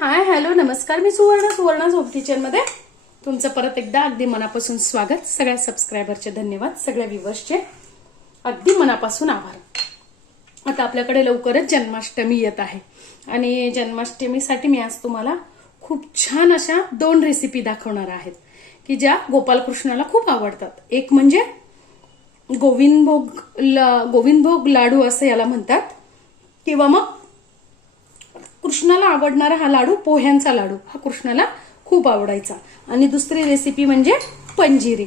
Hi hello नमस्कार. मी सुवर्ण सुवर्ण झोप किचनमध्ये तुमचं परत एकदा अगदी मनापासून स्वागत. सगळ्या सबस्क्रायबरचे धन्यवाद. सगळ्या व्ह्युअर्सचे अगदी मनापासून आभार. आता आपल्याकडे लवकरच जन्माष्टमी येत आहे. आणि जन्माष्टमीसाठी मी आज तुम्हाला खूप छान अशा दोन रेसिपी दाखवणार आहेत की ज्या गोपालकृष्णाला खूप आवडतात. एक म्हणजे गोविंदभोग ल- गोविंदभोग लाडू असं याला म्हणतात. किंवा मग कृष्णाला आवडणारा हा लाडू पोह्यांचा लाडू. हा कृष्णाला खूप आवडायचा. आणि दुसरी रेसिपी म्हणजे पंजिरी.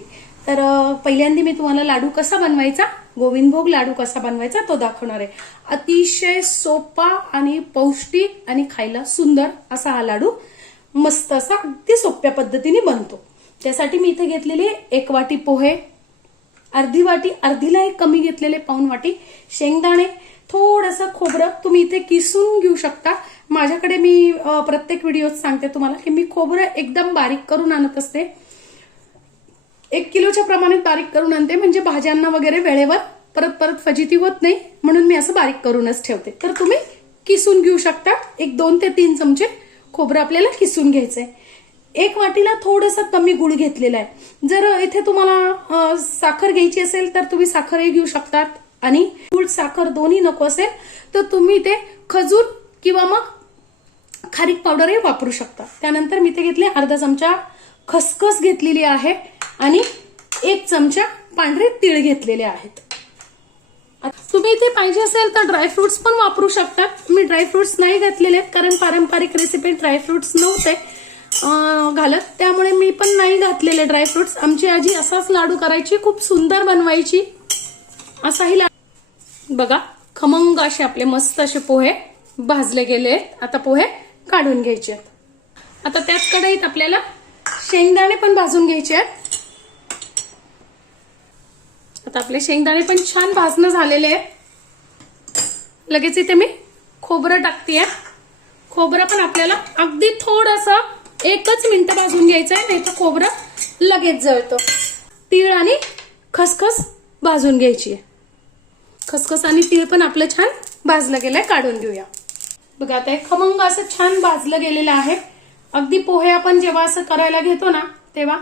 तर पहिल्यांदा मी तुम्हाला लाडू कसा बनवायचा गोविंदभोग लाडू कसा बनवायचा तो दाखवणार आहे. अतिशय सोपा आणि पौष्टिक आणि खायला सुंदर असा हा लाडू मस्त असा अगदी सोप्या पद्धतीने बनतो. त्यासाठी मी इथे घेतलेले एक वाटी पोहे अर्धी वाटी अर्धीला एक कमी घेतलेले पाऊन वाटी शेंगदाणे थोडंसं खोबरं तुम्ही इथे किसून घेऊ शकता. माझ्याकडे मी प्रत्येक व्हिडिओत सांगते तुम्हाला की मी खोबरं एकदम बारीक करून आणत असते. एक किलोच्या प्रमाणात बारीक करून आणते म्हणजे भाज्यांना वगैरे वेळेवर परत परत फजिती होत नाही म्हणून मी असं बारीक करूनच ठेवते. तर तुम्ही किसून घेऊ शकता. एक दोन ते तीन चमचे खोबरं आपल्याला किसून घ्यायचंय. एक वाटीला थोडंसं कमी गुळ घेतलेला आहे. जर इथे तुम्हाला साखर घ्यायची असेल तर तुम्ही साखरही घेऊ शकतात. आणि गुळ साखर दोन्ही नको असेल तर तुम्ही ते खजूर किंवा मग खारीक पावडरही वापरू शकता. त्यानंतर मी ते घेतले अर्धा चमचा खसखस घेतलेली आहे आणि एक चमचा पांढरे तीळ घेतलेले आहेत. तुम्ही इथे पाहिजे असेल तर ड्रायफ्रुट्स पण वापरू शकतात मी ड्रायफ्रुट्स नाही घातलेले आहेत कारण पारंपरिक रेसिपी ड्रायफ्रुट्स नव्हते घालत. त्यामुळे मी पण नाही घातलेले ड्रायफ्रुट्स आमची आजी असाच लाडू करायची खूप सुंदर बनवायची. असाही बघा खमंग असे आपले मस्त असे पोहे भाजले गेले आहेत. आता पोहे काढून घ्यायचे आहेत. आता त्याच कढईत आपल्याला शेंगदाणे पण भाजून घ्यायचे आहेत. आता आपले शेंगदाणे पण छान भाजणं झालेले आहे लगेच इथे मी खोबरं टाकते खोबरं पण आपल्याला अगदी थोडस एकच मिनिट भाजून घ्यायचं आहे नाही तर खोबरं लगेच जळतं. तीळ आणि खसखस भाजून घ्यायची आहे. खसखस आणि तीळ पण आपलं छान भाजलं गेलंय काढून घेऊया. बघा आता हे खमंग असं छान भाजलं गेलेलं आहे. अगदी पोहे आपण जेव्हा असं करायला घेतो ना तेव्हा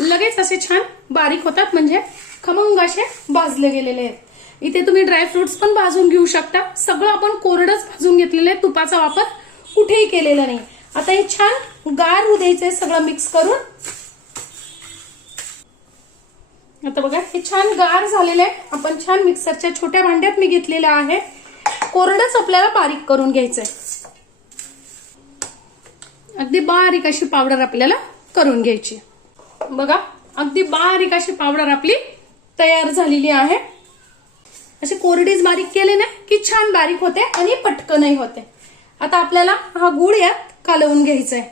लगेच असे छान बारीक होतात म्हणजे खमंग असे भाजले गेलेले आहेत. इथे तुम्ही ड्रायफ्रुट्स पण भाजून घेऊ शकता. सगळं आपण कोरडच भाजून घेतलेलं आहे तुपाचा वापर कुठेही केलेला नाही. आता हे छान गार होऊ द्यायचंय सगळं मिक्स करून आता बघा हे छान गार झालेलं आहे. आपण छान मिक्सरच्या छोट्या भांड्यात मी घेतलेलं आहे. कोरडच आपल्याला बारीक करून घ्यायचंय. अगदी बारीक अशी पावडर आपल्याला करून घ्यायची. बघा अगदी बारीक अशी पावडर आपली तयार झालेली आहे. अशी कोरडीच बारीक केली ना की छान बारीक होते आणि पटकनही होते. आता आपल्याला हा गुळ यात कालवून घ्यायचा आहे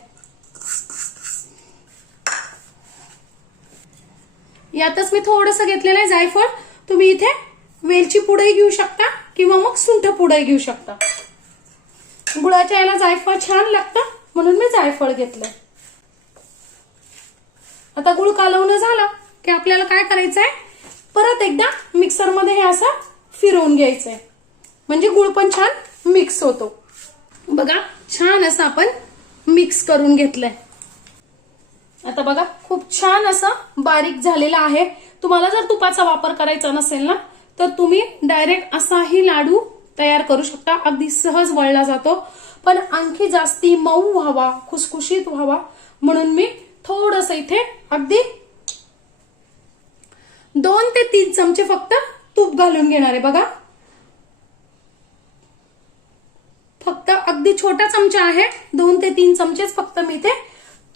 यातच मी थोडंसं घेतलेलं आहे जायफळ. तुम्ही इथे वेलची पुडही घेऊ शकता किंवा मग सुंठ पुडही घेऊ शकता. गुळाच्या याला जायफळ छान लागतं म्हणून मी जायफळ घेतलंय आता गुळ कालवणं झालं की आपल्याला काय करायचंय? परत एकदा मिक्सरमध्ये हे असं फिरवून घ्यायचंय. म्हणजे गुळ पण छान मिक्स होतो. बघा छान असं आपण मिक्स करून घेतलंय. आता बघा खूप छान असं बारीक झालेलं आहे. तुम्हाला जर तुपाचा वापर करायचा नसेल ना तर तुम्ही डायरेक्ट असाही लाडू तयार करू शकता. अगदी सहज वळला जातो. पण आणखी जास्ती मऊ व्हावा खुसखुशीत व्हावा म्हणून मी थोडस इथे अगदी दोन ते तीन चमचे फक्त तूप घालून घेणार आहे बघा. फक्त अगदी छोटा चमचा आहे. दोन ते तीन चमचेच फक्त मी इथे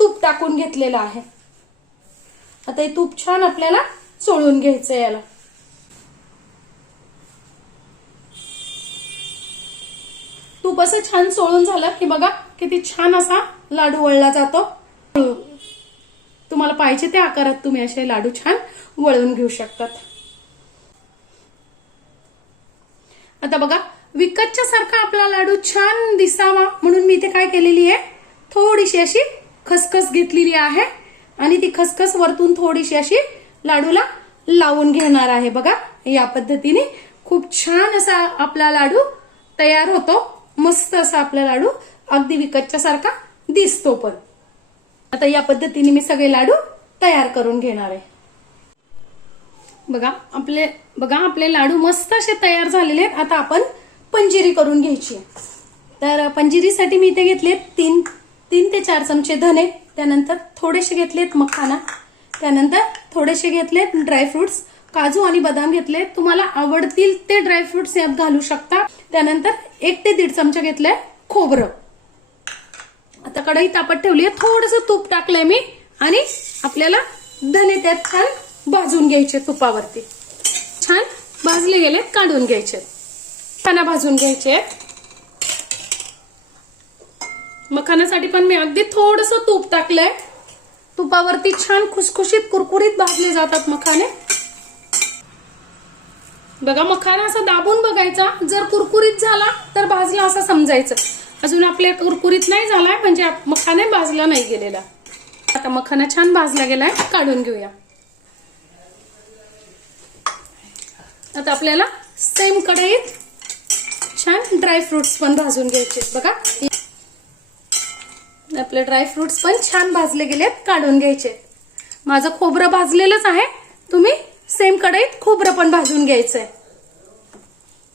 तूप टाकून घेतलेलं आहे. आता हे तूप छान आपल्याला चोळून घ्यायचं याला. तूप असं छान चोळून झालं की बघा किती छान असा लाडू वळला जातो. तुम्हाला पाहिजे त्या आकारात तुम्ही असे लाडू छान वळून घेऊ शकतात. आता बघा विकतच्या सारखा आपला लाडू छान दिसावा म्हणून मी इथे काय केलेली आहे? थोडीशी अशी खसखस घेतलेली आहे आणि ती खसखस वरतून थोडीशी अशी लाडूला लावून घेणार आहे. बघा या पद्धतीने खूप छान असा आपला लाडू तयार होतो. मस्त असा आपला लाडू अगदी विकतच्या सारखा दिसतो पण. आता या पद्धतीने मी सगळे लाडू तयार करून घेणार आहे. बघा आपले बघा आपले लाडू मस्त असे तयार झालेले आहेत. आता आपण पंजिरी करून घ्यायची तर पंजिरीसाठी मी इथे घेतले तीन तीन ते चार चमचे धने त्यानंतर थोडेसे घेतलेत मखाना त्यानंतर थोडेसे घेतलेत ड्रायफ्रुट्स काजू आणि बदाम घेतले तुम्हाला आवडतील ते ड्रायफ्रुट्स यात घालू शकता. त्यानंतर एक ते दीड चमचे घेतले खोबरं. आता कढई तापत ठेवली आहे थोडस तूप टाकलंय मी आणि आपल्याला धने त्यात छान भाजून घ्यायचे तुपावरती. छान भाजले गेले काढून घ्यायचे. मखाना भाजून घ्यायचे. मखानासाठी पण मी अगदी थोडस तूप टाकलंय. तुपावरती छान खुसखुशीत कुरकुरीत भाजले जातात मखाने बघा मखाना असा दाबून बघायचा. जर कुरकुरीत झाला तर भाजला असं समजायचं. अजून आपल्या कुरकुरीत नाही झालाय म्हणजे मखाने भाजला नाही गेलेला. आता मखाना छान भाजला गेलाय काढून घेऊया. आता आपल्याला सेम कढईत छान ड्रायफ्रुट्स पण भाजून घ्यायचे. बघा. आपले ड्रायफ्रुट्स पण छान भाजले गेलेत काढून घ्यायचे. माझं खोबरं भाजलेलंच आहे. तुम्ही सेम कढईत खोबरं पण भाजून घ्यायचंय.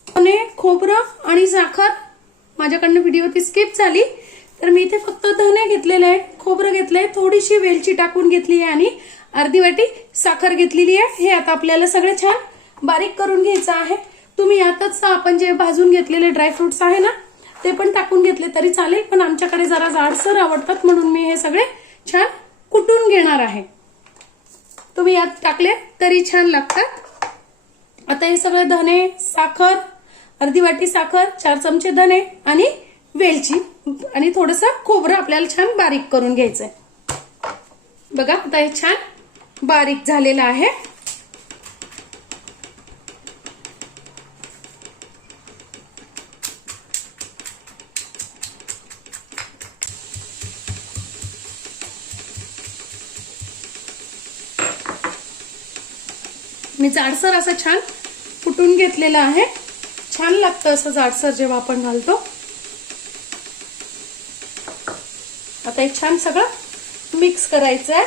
आणि खोबरं आणि साखर माझ्याकडनं व्हिडिओ ती स्किप झाली. तर मी इथे फक्त धने घेतलेले आहे खोबरं घेतलंय थोडीशी वेलची टाकून घेतली आहे आणि अर्धी वाटी साखर घेतलेली आहे. हे आता आपल्याला सगळं छान बारीक करून घ्यायचं आहे. तुम्ही यातच आपण जे भाजून घेतलेले ड्रायफ्रुट्स आहे ना ते पण टाकून घेतले तरी चालेल पण आमच्याकडे जरा जाडसर आवडतात म्हणून मी हे सगळे छान कुटून घेणार आहे. तुम्ही यात टाकले तरी छान लागतात. आता हे सगळे धने साखर अर्धी वाटी साखर चार चमचे धने आणि वेलची आणि थोडस खोबरं आपल्याला छान बारीक करून घ्यायचंय. बघा आता हे छान बारीक झालेलं आहे. मी जाडसर असं छान फुटून घेतलेलं आहे. छान लागतं असं जाडसर जेव्हा आपण घालतो. आता हे छान सगळं मिक्स करायचं आहे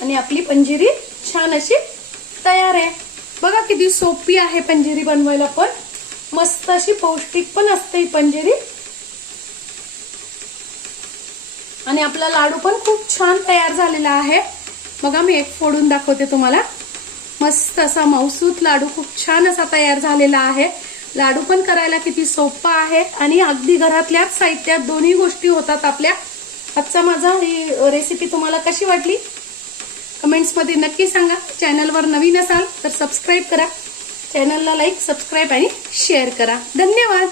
आणि आपली पंजिरी छान अशी तयार आहे. बघा किती सोपी आहे पंजिरी बनवायला पण. मस्त अशी पौष्टिक पण असते ही पंजिरी. आणि आपला लाडू पण खूप छान तयार झालेला आहे. बघा मी एक फोडून दाखवते तुम्हाला. मस्त असा मौसूत लाडू खूप छान असा तयार झालेला आहे. लाडू पण करायला किती सोपा आहे आणि अगदी घरातल्याच साहित्यात दोन्ही गोष्टी होतात आपल्या. आजचा माझा ही रेसिपी तुम्हाला कशी वाटली? कमेंट्समध्ये नक्की सांगा. चॅनलवर नवीन असाल तर सबस्क्राईब करा. चॅनलला लाईक सबस्क्राईब आणि शेअर करा. धन्यवाद!